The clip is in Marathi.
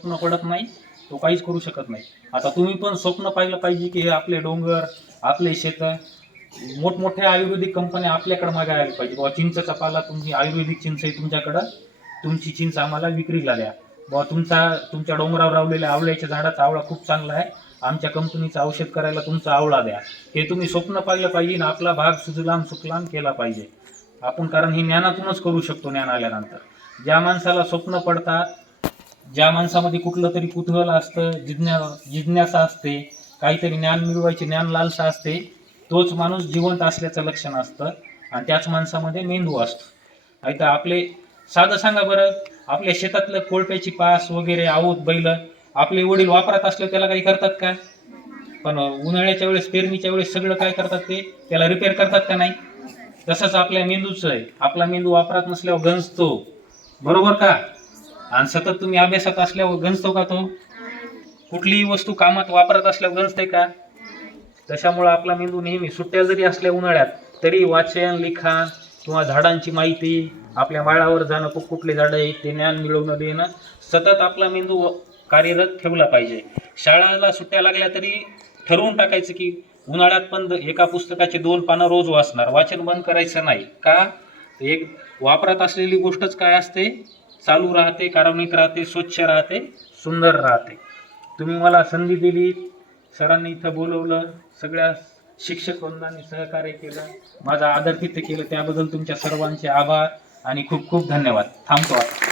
स्वप्न पडत नाही तो काहीच करू शकत नाही. आता तुम्ही पण स्वप्न पाहिलं पाहिजे की हे आपले डोंगर आपले शेत मोठमोठ्या आयुर्वेदिक कंपन्या आपल्याकडे आल्या पाहिजे. बाबा चिंचचा पाला तुमची आयुर्वेदिक चिंच आहे तुमच्याकडं तुमची चिंच आम्हाला विक्रीला द्या. बाबा तुमचा तुमच्या डोंगरावर रावलेल्या आवळ्याच्या झाडाचा आवळा खूप चांगला आहे. आमच्या कंपनीचं औषध करायला तुमचा आवळा द्या. हे तुम्ही स्वप्न पाहिलं पाहिजे आणि आपला भाग सुजलाम सुकलाम केला पाहिजे. आपण कारण हे ज्ञानातूनच करू शकतो ज्ञान आल्यानंतर. ज्या माणसाला स्वप्न पडतात ज्या माणसामध्ये कुठलं तरी कुतूहल असतं जिज्ञा जिज्ञासा असते काहीतरी ज्ञान मिळवायची ज्ञान लालसा असते तोच माणूस जिवंत असल्याचं लक्षण असतं आणि त्याच माणसामध्ये मेंदू असतो. आता आपले साधं सांगा बरं आपल्या शेतातलं कोळप्याची पास वगैरे आऊत बैल आपले वडील वापरत असले त्याला काही करतात का? पण उन्हाळ्याच्या वेळेस पेरणीच्या वेळेस सगळं काय करतात ते? त्याला रिपेअर करतात का नाही? तसंच आपल्या मेंदूचं आहे. आपला मेंदू वापरात नसल्यावर गंजतो. बरोबर का? आणि सतत तुम्ही अभ्यासात असल्यावर गंजतो का तो? कुठलीही वस्तू कामात वापरत असल्यावर गंजते का? त्याच्यामुळं आपला मेंदू नेहमी सुट्ट्या जरी असल्या उन्हाळ्यात तरी वाचन लिखाण किंवा झाडांची माहिती आपल्या माळावर जाणं कुठले झाडं आहेत ते ज्ञान मिळवणं देणं सतत आपला मेंदू कार्यरत ठेवला पाहिजे. शाळाला सुट्ट्या लागल्या तरी ठरवून टाकायचं की उन्हाळ्यात पण द- एका पुस्तकाचे दोन पानं रोज वाचणार. वाचन बंद करायचं नाही. का? एक वापरात असलेली गोष्टच काय असते? चालू राहते कार्बनिक राहते स्वच्छ राहते सुंदर राहते. तुम्ही मला संधी दिली सरांनी इथं बोलवलं सगळ्या शिक्षक वृंदांनी सहकार्य केलं माझा आदर तिथे केलं त्याबद्दल तुमच्या सर्वांचे आभार आणि खूप खूप धन्यवाद. थांबतो आता.